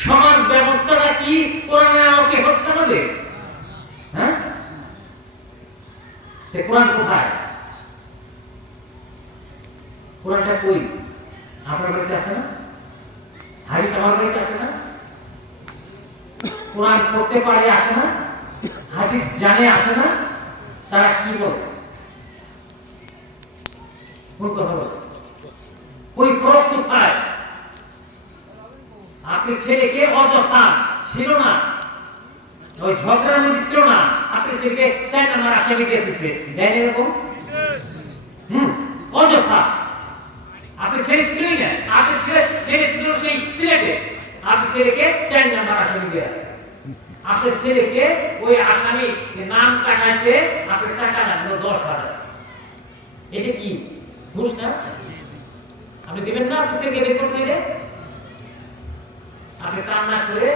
সমাজ ব্যবস্থাটা কি কোরআনের আলোকে হচ্ছে আমাদের? হ্যাঁ, কোরআন কোথায়? কোরআনটা কই? আপনার বাড়িতে আছে না? হাদিস আমার বাড়িতে আছে না? কোরআন পড়তে পারে আসে না? হাদিস জানে আসে না? তারা কি বলে? কোন কথা বলে? ওই প্রয়োগ কোথায়? আপনি ছেলেকে অযথা ছিল না, ওই ঝগড়ার মধ্যে ছিল না, আপনি ছেলেকে 4 নাম্বার আসামি দিয়ে দিচ্ছে, দেন এরকম? অযথা। আপনি ছেলে ছিলই না, আপনি ছেলে ছিল সেই সিলেটে, আপনি ছেলেকে 4 নাম্বার আসামি দিয়ে আছে। আপনার ছেলেকে ওই আসামি নাম টাকাতে আপনি টাকা লাগলো 10,000। এটা কি ঘুষ না? আপনি দিবেন না? আপনি ছেলেকে বের করতে হইলে আপনি কান্না করে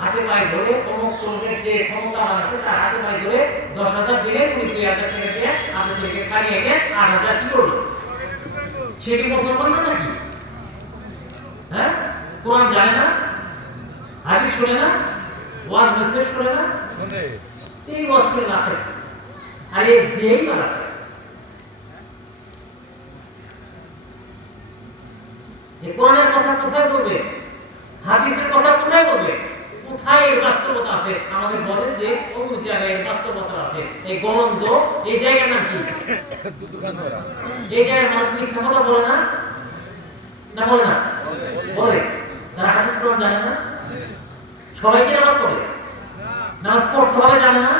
হাতে পায়ে ধরে অমুক করবেন, যে ক্ষমতা আছে তার হাতে পায়ে ধরে 10,000 দিলে উনি 2,000 টাকা দিয়ে আপনার ছেলেকে ছাড়িয়ে গিয়ে 8,000 কি করবেন? সেটি মুসলমান না নাকি? হ্যাঁ, কোরআন জানে না, হাদিস শুনে না, ওয়াজ নসিহত শুনে না, শুনে 3 বছরে না থাকে, আর এই দিয়েই মারা যায়। এই কোরআনের কথা কোথায় বলবে? হাদিসের কথা কোথায় বলবে? কোথায় এর বাস্তবতা আছে? আমাদের বলেন যে কোন জায়গায় বাস্তবতা আছে। এই গলন্দ, এই জায়গার নাম কি? এই জায়গার মানুষ মিথ্যা কথা বলে না? না বলে না? বলে। তারা হাদিস কোরআন জানে না? সবাইকে নামাজ পড়ে? নামাজ পড়তে হবে জানে না?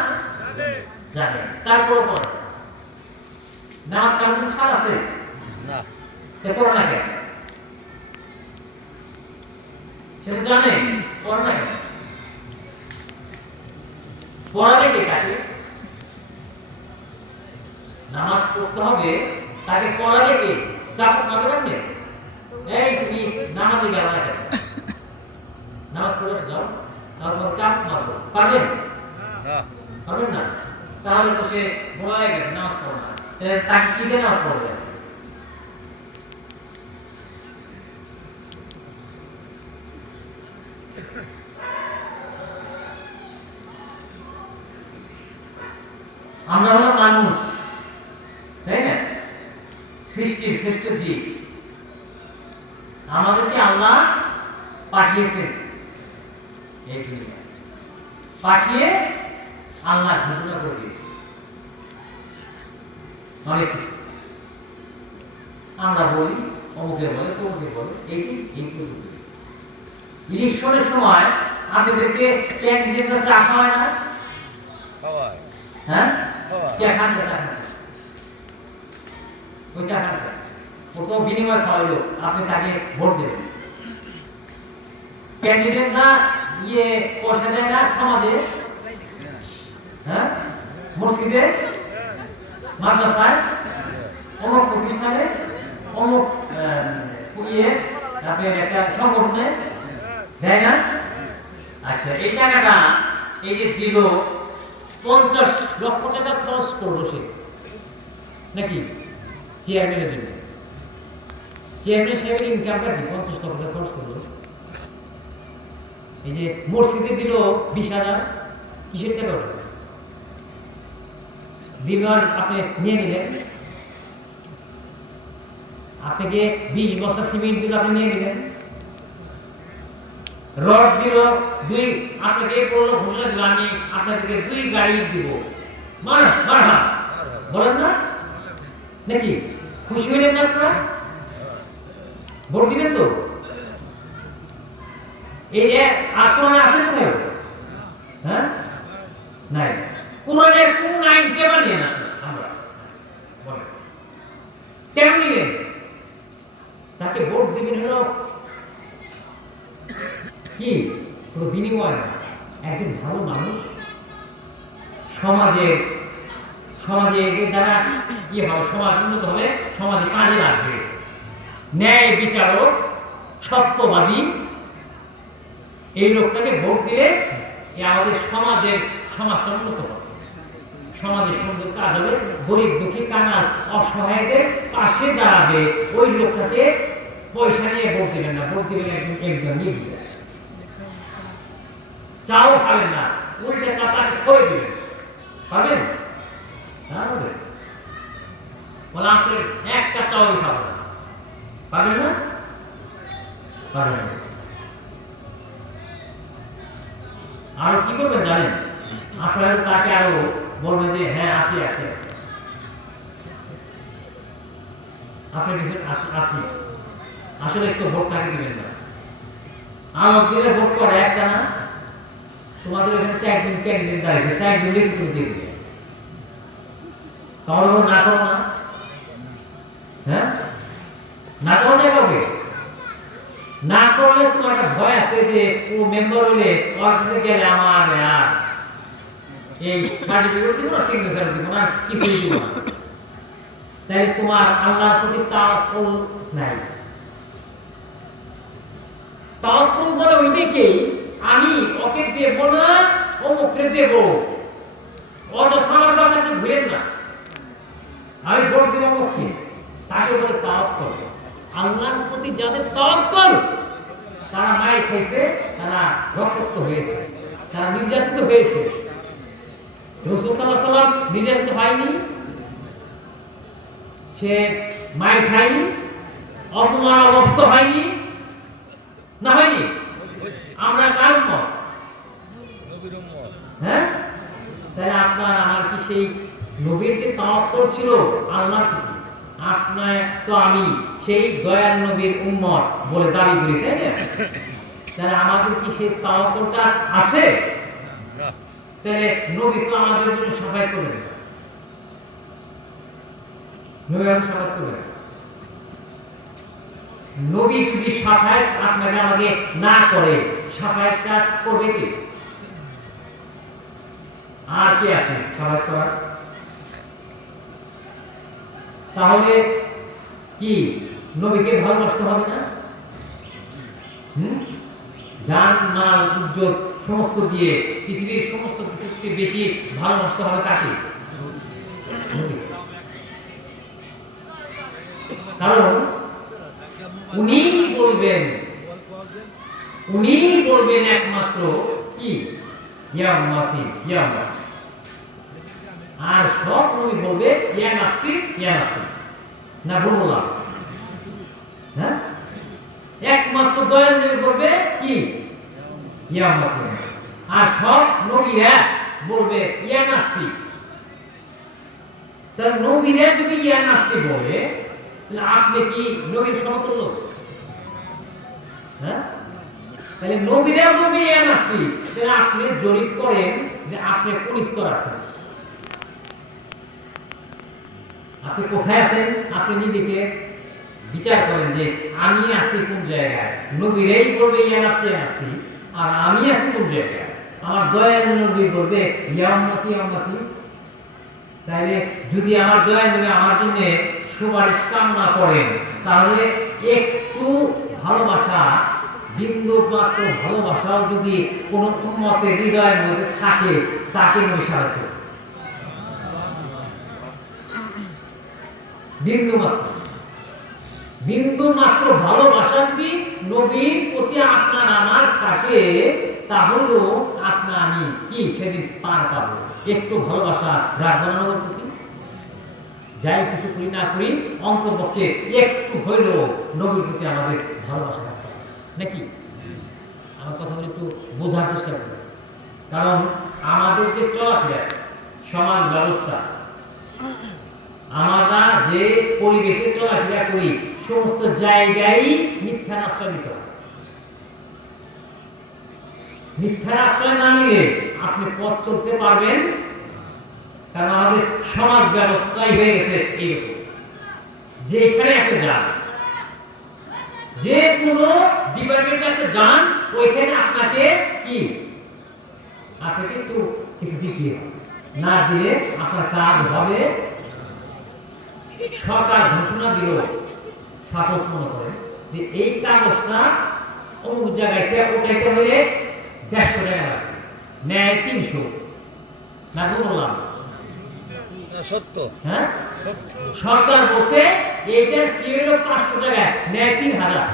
জানে। তারপর পড়ে। নামাজ কারণ ছাড় আছে না, পড়ে না কেন? সেটা জানে, পড়ে না কেন? পড়ালে কে তাকে? নামাজ পড়তে হবে, তাকে পড়ালে কে? চাপ পাবে না? এই তুমি নামাজে গেল না কেন? নামাজ পড়ে যাও, তারপর চাপ মারবো, পারবেন? পারবেন না? তাহলে তো সে ভয় গেছে, নামাজ পড়ে না। তাকে কি দিয়ে নামাজ পড়বে? আমরা হলো মানুষ, তাই না? সৃষ্টি শ্রেষ্ঠ জীব। আমাদেরকে আল্লাহ পাঠিয়েছেন এই দুনিয়ায়, পাঠিয়ে আল্লাহ ঘোষণা করে দিয়েছে অনেক কিছু। আমরা বলি, অমুকে বলে, তমুকে বলে, এইগুলো ইলেকশনের সময় আপনাদেরকে ক্যান্ডিডেটরা চা খাওয়ায় না? হ্যাঁ, চা খান, চা খান, ওই চা খান, প্রথম বিনিময় খাওয়াইলো, আপনি তাকে ভোট দেবেন। ক্যান্ডিডেটরা পয়সা দেয় না সমাজে? হ্যাঁ, মসজিদে, মাদ্রাসায়, অমুক প্রতিষ্ঠানে, অমুক আপনার একটা সংগঠনে দেয় না? আচ্ছা, এই টাকাটা এই যে দিল, 50 লক্ষ টাকা খরচ করলো সে নাকি চেয়ারম্যানের জন্য? চেয়ারম্যান সাহেবের ইনকামটা কি 50 লক্ষ টাকা খরচ করলো? এই যে মসজিদে দিল 20,000, কিসের টাকা ওটা? বিমার আপনি নিয়ে নিলেন, আপনাকে 20 বস্তা সিমেন্ট দিল, আপনি নিয়ে নিলেন। রড দিল 2, আপনাকে বললো, ঘোষণা দিল আমি আপনাদেরকে 2 গাড়ি দিব, মারহা বলেন না নাকি? খুশি হইলেন না আপনারা? ভোট দিবেন তো? এই যে আক্রমণে আসে কোথায়? হ্যাঁ, নাই। কোরআনের কোন আইনকে মানিয়ে না আমরা? বলেন কেন নিলেন? তাকে ভোট দিবেন হলো কি? কোনো বিনিময় না। একজন ভালো মানুষ সমাজে দ্বারা কি হবে? সমাজ উন্নত হবে, সমাজে কাজে লাগবে। ন্যায় বিচারক, সত্যবাদী, এই লোকটাকে ভোট দিলে আমাদের সমাজটা উন্নত হবে, সমাজের সুন্দর কাজ হবে, গরিব দুঃখী কাঙাল অসহায়দের পাশে দাঁড়াবে। ওই লোকটাকে পয়সা নিয়ে ভোট দিবেন না, ভোট দিবেন একজন নিয়ে চাও খাবেন না, উল্টে চাটাকে খয়ে দিবেন, পারবেন? পারবেন? বলে আপনি একটা চাও খাবো না, পারবেন না? পারবেন না। আরো কি করবেন জানেন? আপনারা তাকে আরো বলবেন যে হ্যাঁ আসি আসি আসি, আপনি কিছু আসি, আসলে একটু ভোট তাকে দিবেন না। আমার দিনে ভোট করে একটা না, তোমাদের এখানে 4 দিন ক্যান্ডিডেট দাঁড়িয়েছে, 4 দিন লিখে তুমি দিয়ে দিবে, তাহলে না করো না, হ্যাঁ না করা যায় কাউকে, না করলে তোমার একটা ভয় আছে যে ও মেম্বার হইলে ওর কাছে গেলে আমার আর এই সার্টিফিকেট দিব না, সিগনেচার দিব না, কিছুই দিব না, তাই তোমার আল্লাহর প্রতি তাওয়াক্কুল নাই। তাওয়াক্কুল বলে ওইটাকে আমি ওকে দেব না, অমুককে দেব, অযথা আমার কাছে আপনি ঘুরেন না, আমি ভোট দেব অমুককে, তাকে বলে তাওয়াক্কুল। আল্লাহর প্রতি যাদের তাওয়াক্কুল, তারা মায়ের খাইছে, তারা রক্তাক্ত হয়েছে, তারা নির্যাতিত হয়েছে। রাসূল সাল্লাল্লাহু আলাইহি ওয়াসাল্লাম নির্যাতিত হয়নি, সে মায়ের খায়নি, অপমান অবস্থ হয়নি, না হয়নি? আমরা কার উম্মত? হ্যাঁ, তাহলে আপনার আমার কি সেই নবীর যে তাওয়াক্কুল ছিল আল্লাহর প্রতি, আপনার তো আমি সেই দয়াল নবীর উম্মত বলে দাবি করি, তাই না? তাহলে আমাদের কি সেই তাওয়াক্কুলটা আছে? তাহলে নবী তো আমাদের জন্য শাফায়াত করবেন, নবী আমাদের শাফায়াত করবেন। নবী যদি শাফায়াত আপনাকে আমাকে না করে, শাফায়াতটা করবে কি? আর কি আছে শাফায়াত করার? তাহলে কি নবীকে ভালোবাসতে হবে না? জান মাল ইজ্জত সমস্ত দিয়ে পৃথিবীর সমস্ত কিছুর চেয়ে বেশি ভালোবাসতে হবে কাকে? কারণ উনি বলবেন একমাত্র কি ইয়া উম্মতি ইয়া উম্মতি, আর সব নবী বলবে ইয়া নাফসি ইয়া নাফসি, না বললাম? হ্যাঁ, একমাত্র দয়াল নবী বলবে কি ইয়া উম্মতি, আর সব নবীরা বলবে ইয়া নাফসি। তার নবীরা যদি ইয়া নাফসি বলে, তাহলে আপনি কি নবীর সমতুল্য? হ্যাঁ, তাহলে নবীরা বলবে ইয়া নাফসি, তাহলে আপনি জরিপ করেন যে আপনি কোন স্তর আছেন, আপনি কোথায় আছেন, আপনি নিজেকে বিচার করেন যে আমি আছি কোন জায়গায়। নবীরাই বলবে ইয়া নাফসি ইয়া নাফসি, আর আমি আছি কোন জায়গায়? আমার দয়াল নবী বলবে ইয়া উম্মতি ইয়া উম্মতি। তাহলে যদি আমার দয়াল নবী আমার জন্য সুপারিশ কামনা করেন, তাহলে একটু ভালোবাসা, বিন্দু মাত্র ভালোবাসাও যদি কোনো উম্মতের হৃদয়ের মধ্যে থাকে, তাকে নবী সাহায্য, বিন্দু মাত্র ভালোবাসা যদি নবীর প্রতি আপনার আমার থাকে, তাহলেও আপনার আমি কি সেদিন পার পাবো। একটু ভালোবাসা রাখবো না নবীর প্রতি? যাই কিছু করি না করি, অন্তর্পক্ষে একটু হইলেও নবীর প্রতি আমাদের ভালোবাসা রাখতে হবে নাকি? আমার কথাগুলো একটু বোঝার চেষ্টা করি। কারণ আমাদের যে চলাফেরা সমাজ ব্যবস্থা, আমরা যে পরিবেশে চলাফেরা করি, সমস্ত জায়গায় মিথ্যার আশ্রয় নিতে হবে। মিথ্যার আশ্রয় না নিলে আপনি পথ চলতে পারবেন। কারণ আমাদের সমাজ ব্যবস্থাই হয়ে গেছে এইরকম, যেখানে আপনি যান, যে কোনো ডিপার্টমেন্টে আপনি যান, ওইখানে আপনাকে কি আপনাকে একটু কিছু দিতে না দিলে আপনার কাজ হবে। সরকার ঘোষণা দিল, সাপোজ মনে করেন যে এই কাগজটা অমুক জায়গায় ওটাইতে হলে 150 টাকা লাগবে, ন্যায় 300, না বললাম সত্য? হ্যাঁ, সরকার বলছে এইটার ফি হলো 500 টাকা, ন্যায় 3000।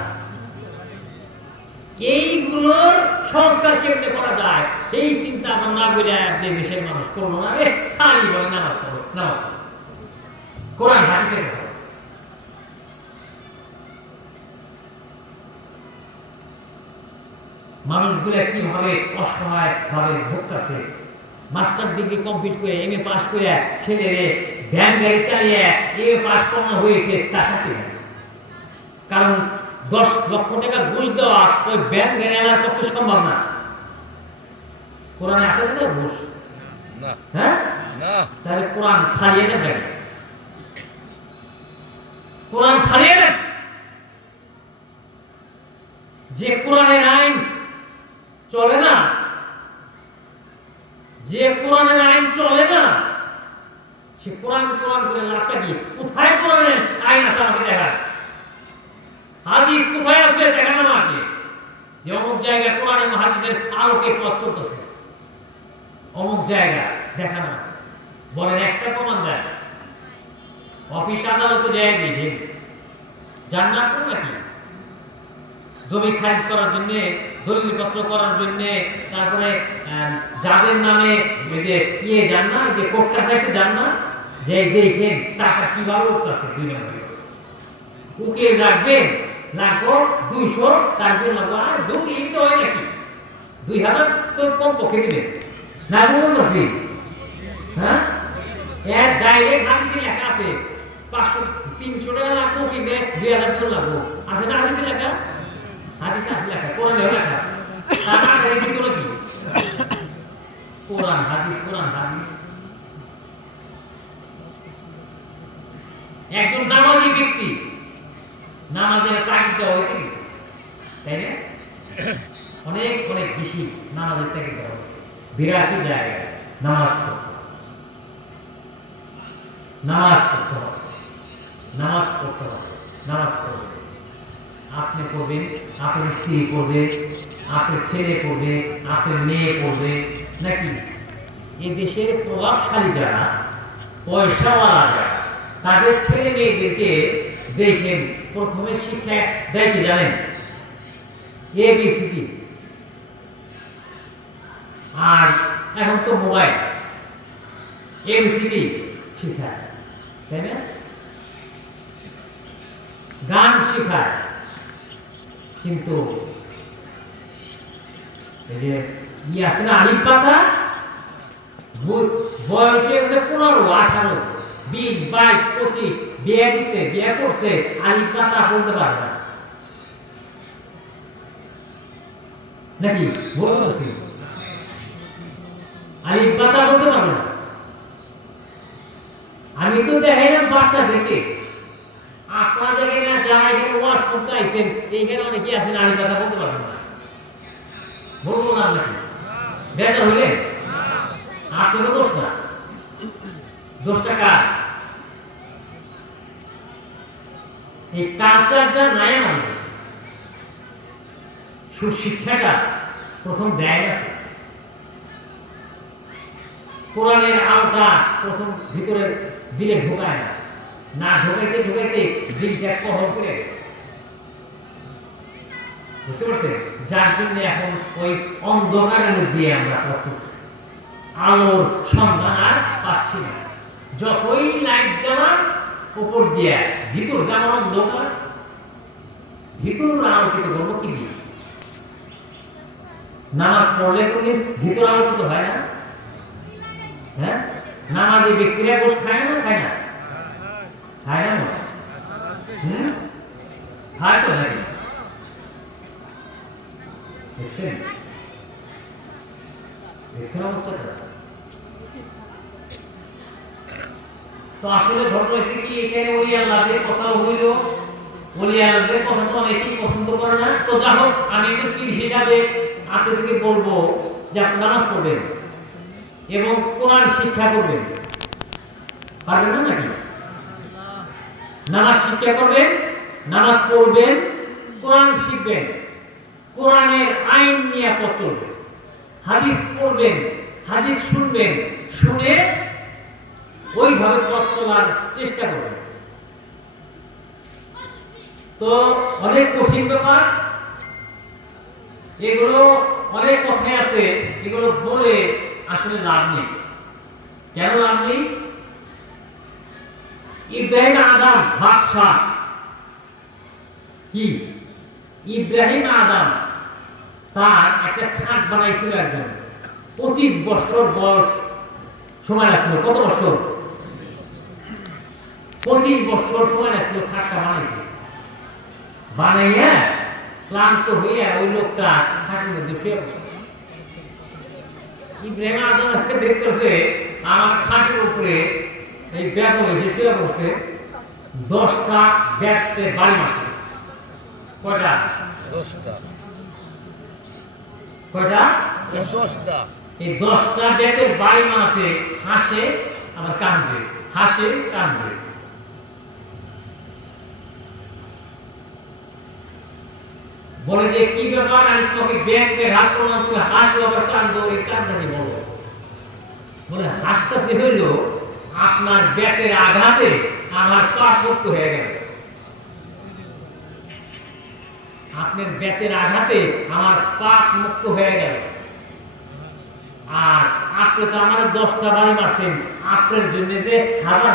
এইগুলোর সংস্কার কেমনে করা যায় এই চিন্তা আমার না করে দেশের মানুষ করলো না রে, খালি বলে নামাজ পড়ো নামাজ পড়ো। কোরআন হাদিসের কথা। মানুষগুলো কিভাবে অসহায় ভাবে ভুগতেছে, মাস্টার ডিগ্রি কমপ্লিট করে এমএ পাস করে ছেলেরে ভ্যান গাড়ি চালিয়ে এমএ পাস করানো হয়েছে তার চাকরি নেই। কারণ 10 লক্ষ টাকা ঘুষ দেওয়া ওই ভ্যান গাড়ি আনার পক্ষে সম্ভব না। কোরআনে আছে না ঘুষ? হ্যাঁ, তাহলে কোরআন ফালিয়ে দেন কেন? কোরআন ফালিয়ে দেন। যে কোরআনের আইন চলে না, যে কোরআনের আইন চলে না, সে কোরআন কোরআন করে লাভটা কি? কোথায় কোরআনের আইন আছে আমাকে দেখায়, হাদিস কোথায় আছে দেখান আমাকে। যে অমুক জায়গায় কোরআন এবং হাদিসের আলোকে পথ চলতেছে, অমুক জায়গা দেখান। বলেন একটা প্রমাণ দেয়। অফিস আদালতে যায় দেখে জান্নাত নাকি জমি খারিজ করার জন্য, দলিলপত্র করার জন্য, তারপরে যাদের নামে যে যান না, যে কোর্টটা চাইতে যান না, যে দেখেন টাকা কিভাবে উঠতেছে। 2 নম্বর উকিল রাখবেন, লাগবো 200, তার জন্য লাগবো আর 2 তো হয় নাকি 2000 তো কম পক্ষে দিবেন না বলতেছি। হ্যাঁ, এর ডাইরেক্ট হাদিসে লেখা আছে 500-300 টাকা লাগবো, কিন্তু 2000 দিন লাগবো। আছে না হাদিসে লেখা? হাদিসে আছে লেখা, কোরআনে লেখা। তার আগে ভিতরে কি? কোরআন হাদিস, কোরআন হাদিস। একজন নামাজি ব্যক্তি, নামাজের তাগিদ দেওয়া হয়েছে, তাই না? অনেক অনেক বেশি নামাজের তাগিদ দেওয়া হয়েছে। 82 জায়গায় নামাজ পড়তে, নামাজ পড়তে হবে, নামাজ পড়তে হবে, নামাজ পড়বে। আপনি পড়বেন, আপনার স্ত্রী পড়বে, আপনার ছেলে পড়বে, আপনার মেয়ে পড়বে নাকি? এই দেশের প্রভাবশালী যারা, পয়সাওয়ালা যারা, তাদের ছেলে মেয়েদেরকে দেখেন প্রথমে শিক্ষা দেয় কি জানেন? ABCD। আর এখন তো মোবাইল, ABCD শিখায়, তাই না? গান শিখায়, কিন্তু এই যে আছে না আলিফ পাতা, বয়স হয়ে গেছে 15, 18, 20, 22, 25, বিয়ে দিছে, বিয়ে করছে, আলিফ পাতা বলতে পারবে না নাকি? বলতেছি আলিফ পাতা বলতে পারবে না। আমি তো দেখাই না বাচ্চাদেরকে, আপনার জায়গায় না যারা এখানে ওয়াজ শুনতে আইছেন, এইখানে অনেকে আছেন আলিফ পাতা বলতে পারবেন না। বলবো না নাকি? বেজার হইলে আপনাদের দোষ না, দোষটা কার? এই কালচারটা নাই আমাদের। সুশিক্ষাটা প্রথম দেয় না, কোরআনের আওতা প্রথম ভিতরে দিলে ঢোকায় না, না ঢোকাইতে ঢোকাইতে দিলটা কহর করে, বুঝতে পারছেন? যার জন্য এখন ওই অন্ধকারের মধ্যে আমরা আলোর সন্ধান আর পাচ্ছি না। যতই লাইট জ্বালান উপর দিয়ে, ভিতর যেমন অন্ধকার, ভিতর আলোকিত করবো কি দিয়ে? নামাজ পড়লে কোনদিন ভিতর আলোকিত হয় না? হ্যাঁ, নামাজি ব্যক্তিরা গোশ খায় না, খায় না? খায় না? খায় তো নাকি? দেখছেন দেখছেন অবস্থাটা? তো আসলে ঘটনা হয়েছে কি, এখানে ওলি আল্লাহদের কথা হইল, ওলি আল্লাহদের কথা তো অনেকেই পছন্দ করে না। তো যা হোক, আমি একজন পীর হিসাবে আপনাদেরকে বলবো যে আপনি নামাজ পড়বেন এবং কোরআন শিক্ষা করবেন। পারবেন না নাকি? নামাজ শিক্ষা করবেন, নামাজ পড়বেন, কোরআন শিখবেন, কোরআনের আইন নিয়ে পথ চলবেন, হাদিস পড়বেন, হাদিস শুনবেন, শুনে ওইভাবে পথ চলার চেষ্টা করবেন। তো অনেক কঠিন ব্যাপার, এগুলো অনেক কথাই আছে, এগুলো বলে আসলে লাভ নেই। কেন লাভ নেই? ইব্রাহিম আদম বাদশাহ, কি ইব্রাহিম আদম তার একটা খাট বানাইছিল একজন, 25 বছর বয়স সময় লাগছিল। কত বছর? 25 বছর সময় লাগছিল খাটটা বানাইতে। বানাইয়া ক্লান্ত হয়ে ওই লোকটা খাটের মধ্যে শুয়ে পড়ছে। ইব্রাহিম আদমকে দেখতেছে আমার খাটের উপরে এই বেদম এসে শুয়ে পড়ছে, 10টা ব্যাগতে বাড়ি মারছে। কয়টা? 10টা। কয়টা? 10টা। এই 10টা ব্যাগের বাড়ি মারতে হাসে আবার কাঁদবে, হাসে কাঁদবে। বলে যে কি ব্যাপার, আমি তোমাকে ব্যাগকে হাত করলাম, তুমি হাসো আবার কাঁদো, এই কাঁদনি বলো। বলে হাসতেছে হইল আপনার ব্যাগের আঘাতে আমার পাপ মুক্ত হয়ে গেল। আপনার ব্যাটের আঘাতে আমার পাপ মুক্ত হয়ে গেল। আর আপনি তো আমার 10টা বাড়ি মারছেন, আপনার জন্য যে হাজার